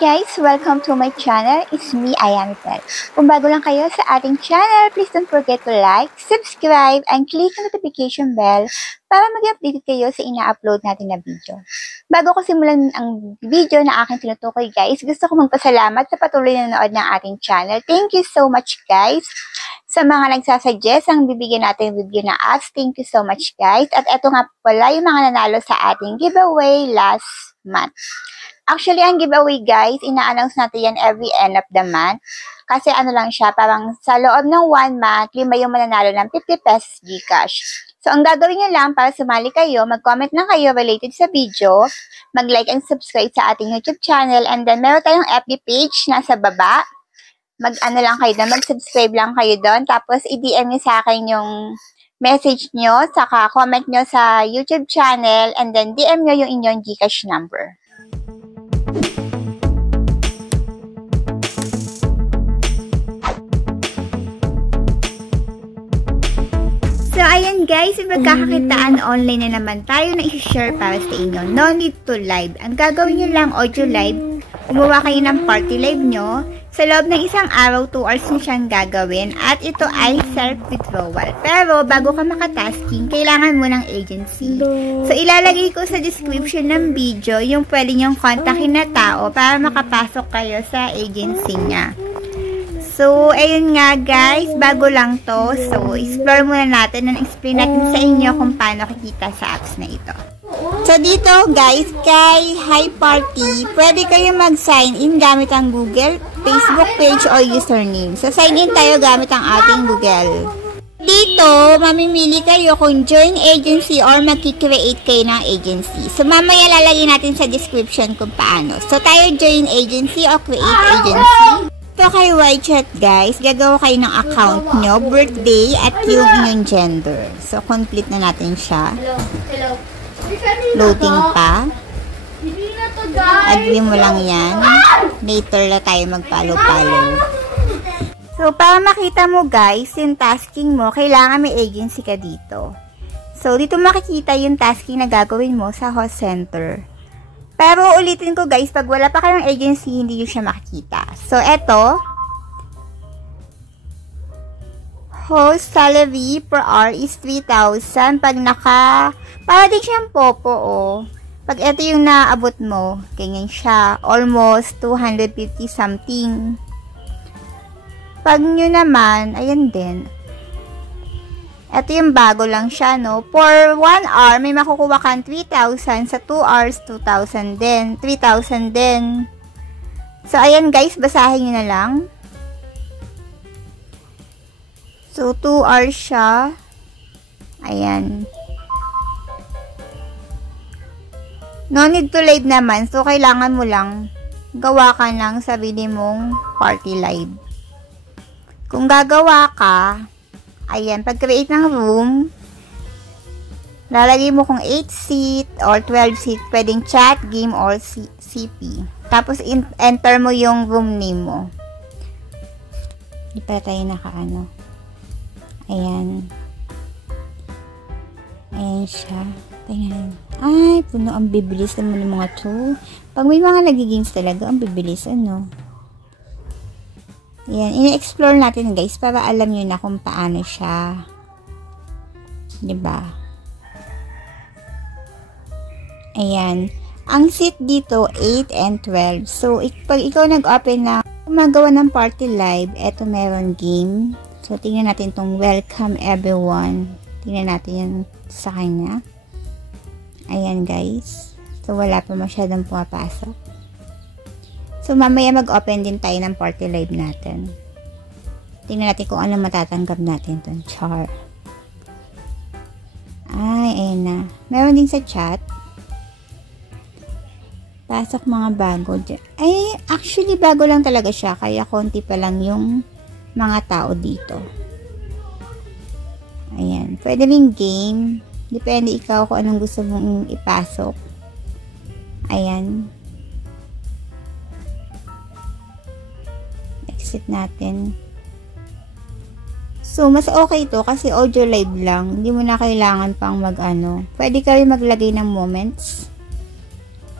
guys! Welcome to my channel. It's me, Ayami Pel. Kung bago lang kayo sa ating channel, please don't forget to like, subscribe, and click the notification bell para mag-update kayo sa ina-upload natin na video. Bago ko simulan ang video na aking tinutukoy guys, gusto ko magpasalamat sa patuloy na nanood ng ating channel. Thank you so much guys! Sa mga nagsasuggest ang bibigyan natin review na apps, thank you so much guys. At eto nga pala yung mga nanalo sa ating giveaway last month. Actually, ang giveaway guys, ina-announce natin yan every end of the month. Kasi ano lang siya, parang sa loob ng 1 month, 5 yung mananalo ng 50 pesos Gcash. So, ang gagawin nyo lang para sumali kayo, mag-comment lang kayo related sa video, mag-like and subscribe sa ating YouTube channel, and then meron tayong FB page nasa baba. Mag-ano lang kayo doon, mag-subscribe lang kayo doon, tapos i-DM nyo sa akin yung message nyo, saka comment nyo sa YouTube channel, and then DM nyo yung inyong Gcash number. So, ayan guys, magkakakitaan online na naman tayo na i-share para sa inyo. No need to live. Ang gagawin nyo lang, audio live, gumawa kayo ng party live nyo. Sa loob ng isang araw, 2 hours nyo siyang gagawin. At ito ay self-withdrawal. Pero, bago ka makatasking, kailangan mo ng agency. So, ilalagay ko sa description ng video yung pwede nyong kontakin na tao para makapasok kayo sa agency niya. So, ayun nga guys, bago lang to. So, explore muna natin and explain natin sa inyo kung paano kikita sa apps na ito. So, dito guys, kay Hi Party, pwede kayo mag-sign in gamit ang Google, Facebook page, o username. So, sign in tayo gamit ang ating Google. Dito, mamimili kayo kung join agency or mag-create kayo ng agency. So, mamaya lalagay natin sa description kung paano. So, tayo join agency o create agency. So, kay YChat guys, gagawa kayo ng account nyo, birthday, at yung inyong gender. So, complete na natin siya. Loading pa. Agree mo lang yan. Later na tayo mag-follow-follow. So, para makita mo guys, yung tasking mo, kailangan may agency ka dito. So, dito makikita yung tasking na gagawin mo sa host center. Pero ulitin ko guys, pag wala pa kayong agency, hindi nyo siya makikita. So, eto. Host salary per hour is 3,000. Pag para din siyang popo, oh. Pag eto yung naabot mo, ganyan siya. Almost 250 something. Pag nyo naman, ayan din. Ito yung bago lang siya, no? For 1 hour, may makukuha kang 3,000. Sa 2 hours, 2,000 din. 3,000 din. So, ayan guys, basahin nyo na lang. So, 2 hours siya. Ayan. No need to live naman. So, kailangan mo lang gawa ka ng sarili mong party live. Kung gagawa ka, ayan, pag-create ng room, lalagay mo kung 8 seat or 12 seat, pwedeng chat, game, or CP. Tapos, enter mo yung room name mo. Hindi pa tayo nakaano. Ayan. Ayan siya. Ayan. Ay, puno, ang bibilis naman ng mga to. Pag may mga nagigings talaga, ang bibilis, ano. Ayan, ini-explore natin guys para alam nyo na kung paano siya. Diba? Ayan. Ang seat dito, 8 and 12. So, pag ikaw nag-open na gumagawa ng party live, eto meron game. So, tingnan natin tong welcome everyone. Tingnan natin yan sa kanya. Ayan guys. So, wala pa masyadong pumapasok. So, mamaya mag-open din tayo ng party live natin. Tingnan natin kung ano matatanggap natin itong char. Ay, ayan na. Meron din sa chat. Pasok mga bago. Ay, actually, bago lang talaga siya. Kaya konti pa lang yung mga tao dito. Ayan. Pwede rin game. Depende ikaw kung anong gusto mong ipasok. Ayan. Exit natin. So, mas okay to kasi audio live lang. Hindi mo na kailangan pang mag-ano. Pwede kayo maglagay ng moments.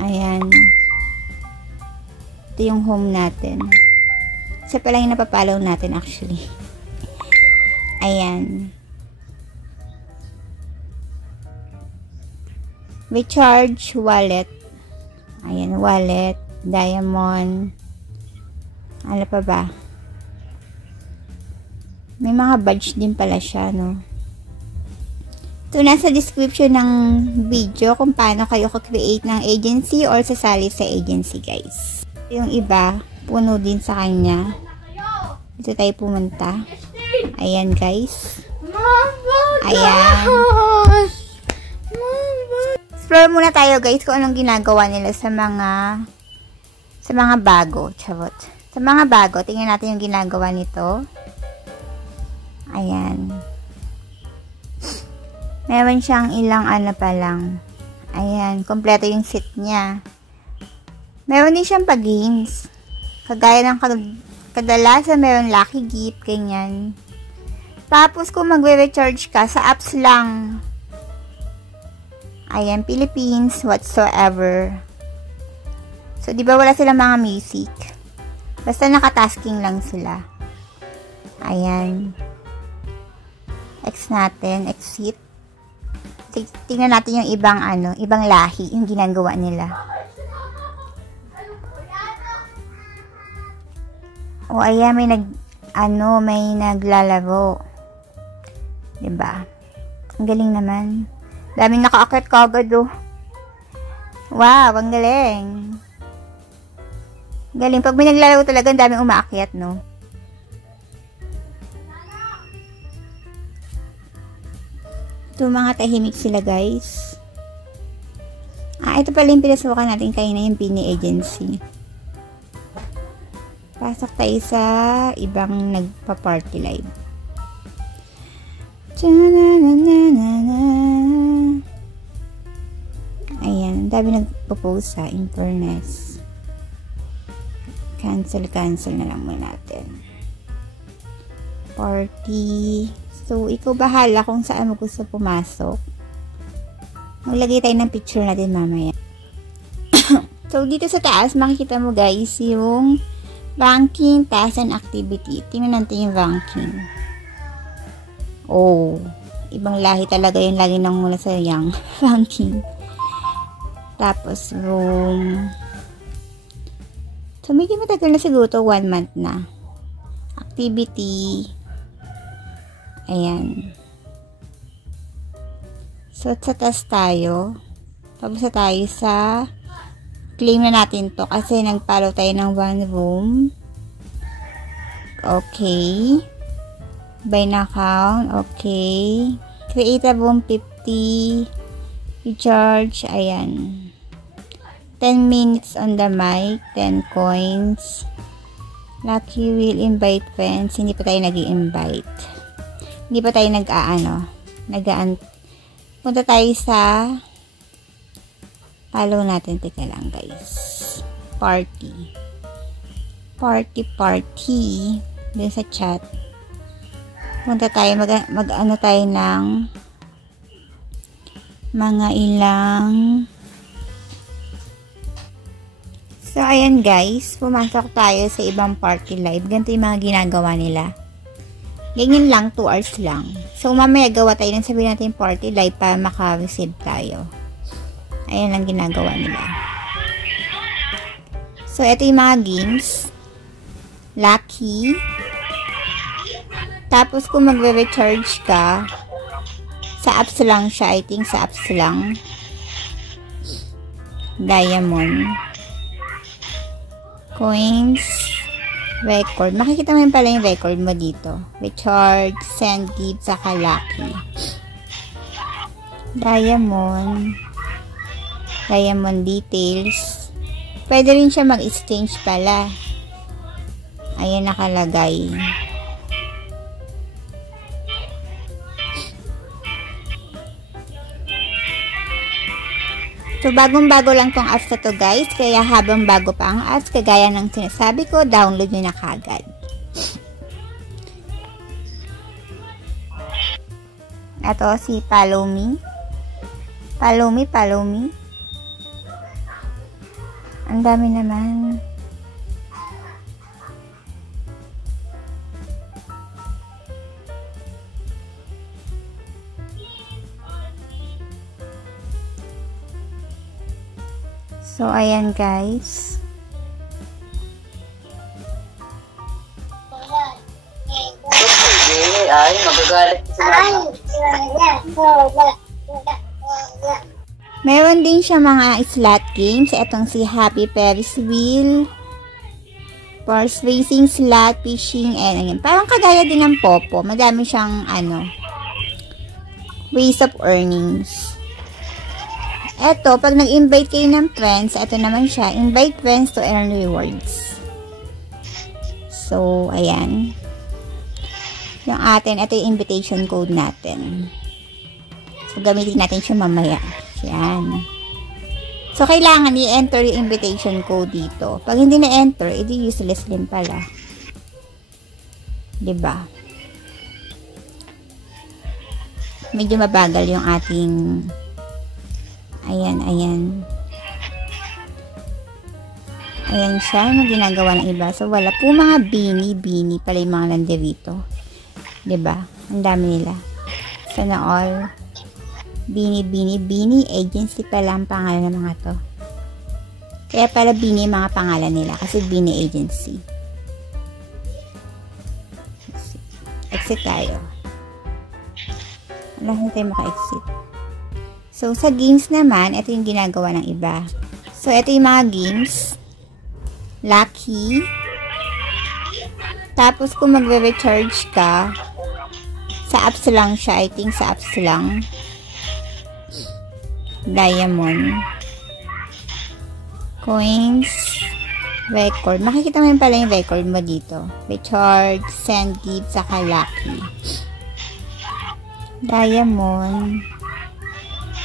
Ayan. Ito yung home natin. Isa pa lang yung napapalaw natin actually. Ayan. Recharge wallet. Ayan, wallet. Diamond. Ano pa ba? May mga badge din pala siya, no? Ito nasa description ng video kung paano kayo create ng agency or sasali sa agency, guys. Yung iba, puno din sa kanya. Dito tayo pumunta. Ayan, guys. Ayan. Explore muna tayo, guys, kung anong ginagawa nila sa mga bago. Charot. Sa mga bago, tingnan natin yung ginagawa nito. Ayan. Meron siyang ilang ano pa lang. Ayan, kompleto yung set niya. Meron din siyang pag-games. Kagaya ng kadalasan, meron lucky gift, ganyan. Tapos, kung magre-recharge ka, sa apps lang. Ayan, Philippines, whatsoever. So, di ba wala silang mga music? Basta nakatasking lang sila. Ayan. X natin, exit. Tingnan natin yung ibang lahi, yung ginagawa nila. O, ayan, may naglalaro. Diba? Ang galing naman. Daming naka-akit kagad, oh. Wow, ang galing. Galing. Pag may naglalaro talaga, ang daming umaakyat, no? Ito, mga tahimik sila, guys. Ito pala yung pinasukan natin kanina, yung Pini Agency. Pasok tayo sa ibang nagpa-party live. Ayan, dami nagpo-post sa Inverness. Cancel na lang muna natin. Party. So, ikaw bahala kung saan mo gusto pumasok. Maglagay tayo ng picture natin mamaya. So, dito sa taas, makikita mo guys, yung ranking, task, and activity. Tingnan natin yung ranking. Oh, ibang lahi talaga yung lagi nang mula sa yung ranking. Tapos, room. So, medyo matagal na siguro to, 1 month na. Activity. Ayan. So, sa taas tayo. Tapos na tayo sa claim na natin to kasi nagpalo tayo ng 1 room. Okay. Buy na account. Okay. Create a room 50. Recharge. Ayan. 10 minutes on the mic. 10 coins. Lucky will invite friends. Hindi pa tayo nag-i-invite. Hindi pa tayo punta tayo sa follow natin. Teka lang guys. Party dun sa chat. Punta tayo mag-ano tayo ng mga ilang. So ayan guys, pumasok tayo sa ibang party live. Ganito yung mga ginagawa nila. Ganyan lang, 2 hours lang. So, mamaya gawa tayo ng sabihin natin party live para maka-receive tayo. Ayan lang ginagawa nila. So, ito yung mga games. Lucky. Tapos, kung magre-recharge ka, sa apps lang siya. I think sa apps lang. Diamond. Coins. Record. Makikita mo yun pala yung record mo dito. Recharge, send gift, saka lucky. Diamond. Diamond details. Pwede rin siya mag-exchange pala. Ayan nakalagay. So, bagong-bago lang tong apps na to guys. Kaya habang bago pa ang apps, kagaya ng sinasabi ko, download nyo na kagad. Ito si Follow Me. Follow Me. Ang dami naman. So, ayan guys. Ay, magagalit si mama. Meron din siya mga slot games. Itong si Happy Ferris Wheel, horse racing, slot, fishing, and ayan. Parang kagaya din ng Popo. Madami siyang, ways of earnings. Eto, pag nag-invite kayo ng friends, eto naman siya, invite friends to earn rewards. So, ayan. Yung atin, ito yung invitation code natin. So, gamitin natin siya mamaya. Yan. So, kailangan i-enter yung invitation code dito. Pag hindi na-enter, edi useless din pala. Diba? Medyo mabagal yung ating ayan. Ayan siya, yung ginagawa ng iba. So, wala po mga bini pala yung mga nandirito. Diba? Ang dami nila. Sana all. Bini agency pala ang pangalan ng mga to. Kaya pala bini mga pangalan nila. Kasi bini agency. Exit tayo. Wala na tayo maka-exit. So, sa games naman, ito yung ginagawa ng iba. So, ito yung mga games. Lucky. Tapos, kung magre-recharge ka, sa apps lang siya. I think sa apps lang. Diamond. Coins. Record. Makikita mo yun pala yung record mo dito. Recharge, send gift, saka lucky.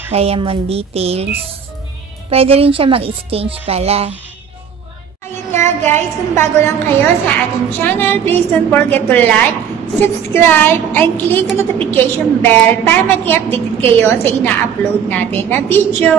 Diamond details. Pwede rin siya mag-exchange pala. Ayun nga guys, kung bago lang kayo sa ating channel, please don't forget to like, subscribe, and click the notification bell para mag-update kayo sa ina-upload natin na video.